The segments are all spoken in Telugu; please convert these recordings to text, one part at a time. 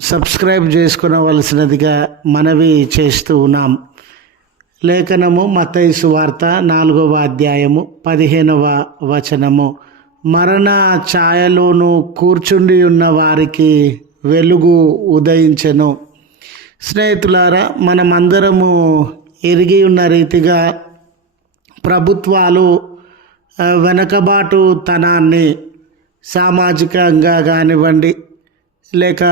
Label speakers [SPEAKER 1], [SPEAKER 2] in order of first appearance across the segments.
[SPEAKER 1] సబ్స్క్రైబ్ చేసుకునవలసినదిగా మనవి చేస్తూ ఉన్నాం. లేఖనము మతైసు వార్త నాలుగవ అధ్యాయము పదిహేనవ వచనము. మరణ ఛాయలోను కూర్చుండి ఉన్న వారికి వెలుగు ఉదయించెను. స్నేహితులారా మనమందరము ఎరిగి ఉన్న రీతిగా ప్రభుత్వాలు వెనకబాటు తనాన్ని సామాజికంగా కానివ్వండి లేక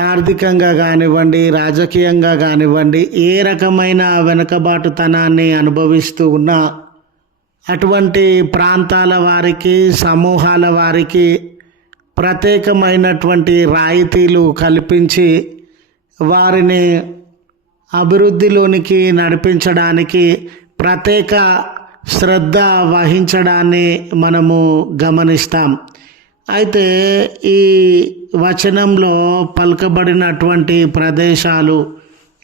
[SPEAKER 1] ఆర్థికంగా కానివ్వండి రాజకీయంగా కానివ్వండి ఏ రకమైన వెనుకబాటుతనాన్ని అనుభవిస్తూ ఉన్నా అటువంటి ప్రాంతాల వారికి సమూహాల వారికి ప్రత్యేకమైనటువంటి రాయితీలు కల్పించి వారిని అభివృద్ధిలోనికి నడిపించడానికి ప్రత్యేక శ్రద్ధ వహించడాన్ని మనము గమనిస్తాం. అయితే ఈ వచనంలో పలకబడినటువంటి ప్రదేశాలు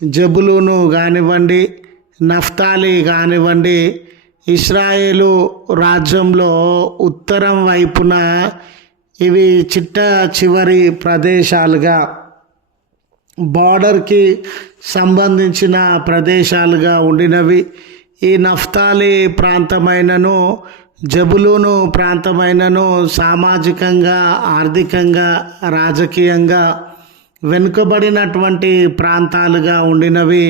[SPEAKER 1] జబులును కానివ్వండి నఫ్తాలి కానివ్వండి ఇస్రాయేలు రాజ్యంలో ఉత్తరం వైపున ఇవి చిట్ట చివరి ప్రదేశాలుగా బార్డర్కి సంబంధించిన ప్రదేశాలుగా ఉండినవి. ఈ నఫ్తాలి ప్రాంతమైనను జబులూను ప్రాంతమైనను సామాజికంగా ఆర్థికంగా రాజకీయంగా వెనుకబడినటువంటి ప్రాంతాలుగా ఉండినవి.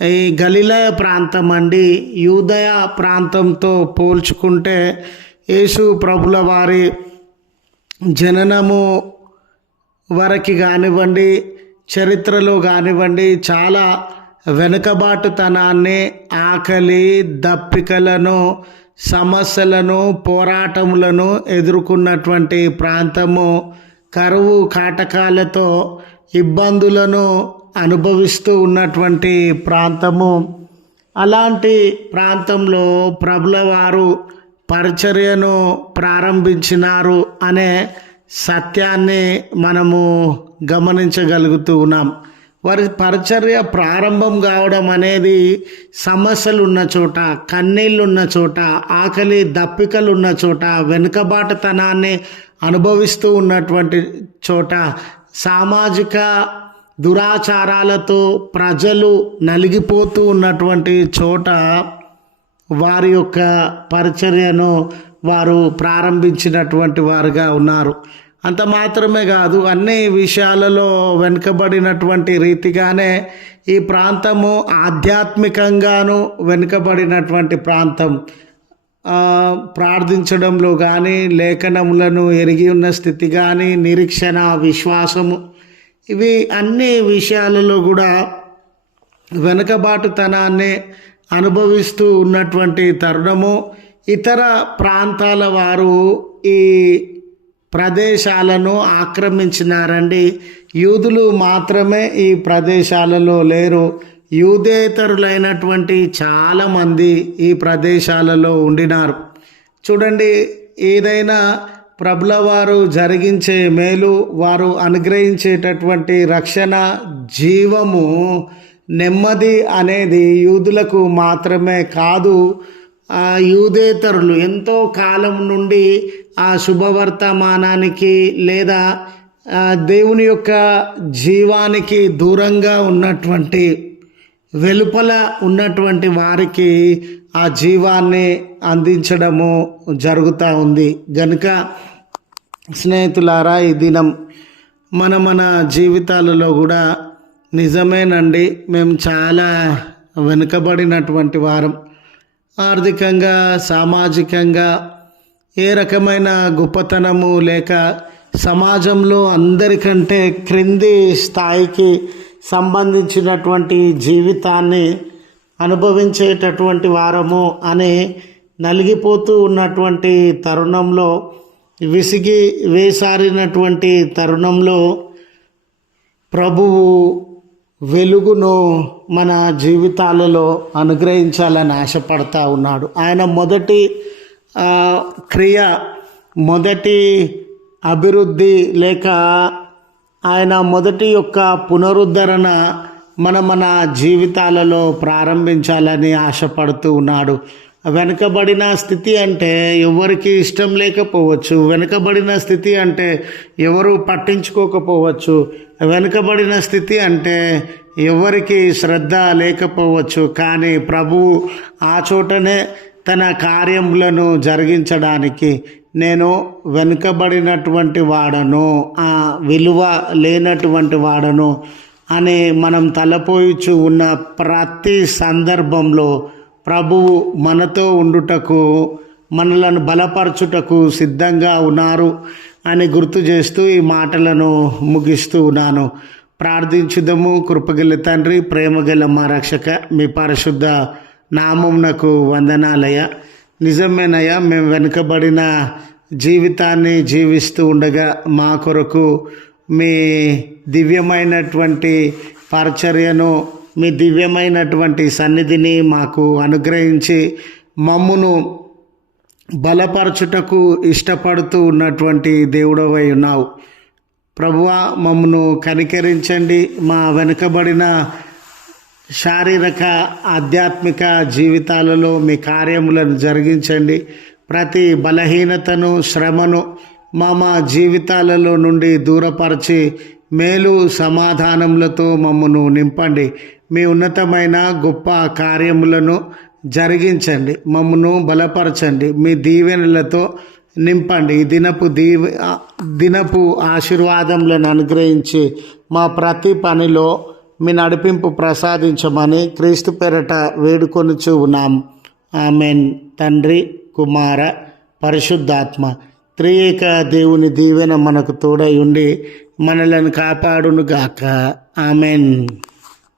[SPEAKER 1] ఈ గలిలయ ప్రాంతం అండి యూదయ ప్రాంతంతో పోల్చుకుంటే యేసు ప్రభుల వారి జననము వరకు కానివ్వండి చరిత్రలో కానివ్వండి చాలా వెనుకబాటుతనాన్ని ఆకలి దప్పికలను సమస్యలను పోరాటములను ఎదుర్కొన్నటువంటి ప్రాంతము కరువు కాటకాలతో ఇబ్బందులను అనుభవిస్తూ ఉన్నటువంటి ప్రాంతము. అలాంటి ప్రాంతంలో ప్రభుల వారు పరిచర్యను ప్రారంభించినారు అనే సత్యాన్ని మనము గమనించగలుగుతూ ఉన్నాం. వారి పరిచర్య ప్రారంభం కావడం అనేది సమస్యలు ఉన్న చోట కన్నీళ్ళు ఉన్న చోట ఆకలి దప్పికలు ఉన్న చోట వెనుకబాటుతనాన్ని అనుభవిస్తూ ఉన్నటువంటి చోట సామాజిక దురాచారాలతో ప్రజలు నలిగిపోతూ ఉన్నటువంటి చోట వారి యొక్క పరిచర్యను వారు ప్రారంభించినటువంటి వారుగా ఉన్నారు. అంత మాత్రమే కాదు అన్ని విషయాలలో వెనుకబడినటువంటి రీతిగానే ఈ ప్రాంతము ఆధ్యాత్మికంగాను వెనుకబడినటువంటి ప్రాంతం. ప్రార్థించడంలో కానీ లేఖనములను ఎరిగి ఉన్న స్థితి కానీ నిరీక్షణ విశ్వాసము ఇవి అన్ని విషయాలలో కూడా వెనుకబాటుతనాన్ని అనుభవిస్తూ ఉన్నటువంటి తరుణము. ఇతర ప్రాంతాల వారు ఈ ప్రదేశాలను ఆక్రమించినారండి. యూదులు మాత్రమే ఈ ప్రదేశాలలో లేరు. యూదేతరులైనటువంటి చాలామంది ఈ ప్రదేశాలలో ఉండినారు. చూడండి ఏదైనా ప్రభుల వారు జరిగించే మేలు వారు అనుగ్రహించేటటువంటి రక్షణ జీవము నెమ్మది అనేది యూదులకు మాత్రమే కాదు. ఆ యూదేతరులు ఎంతో కాలం నుండి ఆ శుభవర్తమానానికి లేదా దేవుని యొక్క జీవానికి దూరంగా ఉన్నటువంటి వెలుపల ఉన్నటువంటి వారికి ఆ జీవాన్ని అందించడము జరుగుతూ ఉంది. గనుక స్నేహితులారా ఈ దినం మన మన జీవితాలలో కూడా నిజమేనండి. మేము చాలా వెనుకబడినటువంటి వారం. ఆర్థికంగా సామాజికంగా ఏ రకమైన గొప్పతనము లేక సమాజంలో అందరికంటే క్రింది స్థాయికి సంబంధించినటువంటి జీవితాన్ని అనుభవించేటటువంటి వారము అని నలిగిపోతూ ఉన్నటువంటి తరుణంలో విసిగి వేసారినటువంటి తరుణంలో ప్రభువు వెలుగును మన జీవితాలలో అనుగ్రహించాలని ఆశపడతా ఉన్నాడు. ఆయన మొదటి క్రియ మొదటి అభివృద్ధి లేక ఆయన మొదటి యొక్క పునరుద్ధరణ మన మన జీవితాలలో ప్రారంభించాలని ఆశపడుతూ ఉన్నాడు. వెనుకబడిన స్థితి అంటే ఎవరికి ఇష్టం లేకపోవచ్చు. వెనకబడిన స్థితి అంటే ఎవరు పట్టించుకోకపోవచ్చు. వెనుకబడిన స్థితి అంటే ఎవరికి శ్రద్ధ లేకపోవచ్చు. కానీ ప్రభువు ఆ చోటనే తన కార్యములను జరిగించడానికి నేను వెనుకబడినటువంటి వాడను ఆ విలువ లేనటువంటి వాడను అని మనం తలపోయిచు ఉన్న ప్రతి సందర్భంలో ప్రభువు మనతో ఉండుటకు మనలను బలపరచుటకు సిద్ధంగా ఉన్నారు అని గుర్తు చేస్తూ ఈ మాటలను ముగిస్తూ ఉన్నాను. ప్రార్థించుదము. కృపగల తండ్రి ప్రేమగల మా రక్షక మీ పరిశుద్ధ నామమునకు వందనాలయ నిజమేనయ్యా మేము వెనుకబడిన జీవితాన్ని జీవిస్తూ ఉండగా మా కొరకు మీ దివ్యమైనటువంటి పరిచర్యను మీ దివ్యమైనటువంటి సన్నిధిని మాకు అనుగ్రహించి మమ్మును బలపరచుటకు ఇష్టపడుతూ ఉన్నటువంటి దేవుడవై ఉన్నావు. ప్రభువా మమ్మను కనికరించండి. మా వెనుకబడిన శారీరక ఆధ్యాత్మిక జీవితాలలో మీ కార్యములను జరిగించండి. ప్రతి బలహీనతను శ్రమను మా మా జీవితాలలో నుండి దూరపరిచి మేలు సమాధానములతో మమ్మను నింపండి. మీ ఉన్నతమైన గొప్ప కార్యములను జరిగించండి. మమ్మను బలపరచండి. మీ దీవెనలతో నింపండి. ఈ దినపు దీవ దినపు ఆశీర్వాదములను అనుగ్రహించి మా ప్రతి పనిలో మీ నడిపింపు ప్రసాదించమని క్రీస్తు పేరట వేడుకొనుచు ఉన్నాం ఆమెన్. తండ్రి కుమార పరిశుద్ధాత్మ త్రియేక దేవుని దీవెన మనకు తోడై ఉండి మనలను కాపాడునుగాక. ఆమెన్.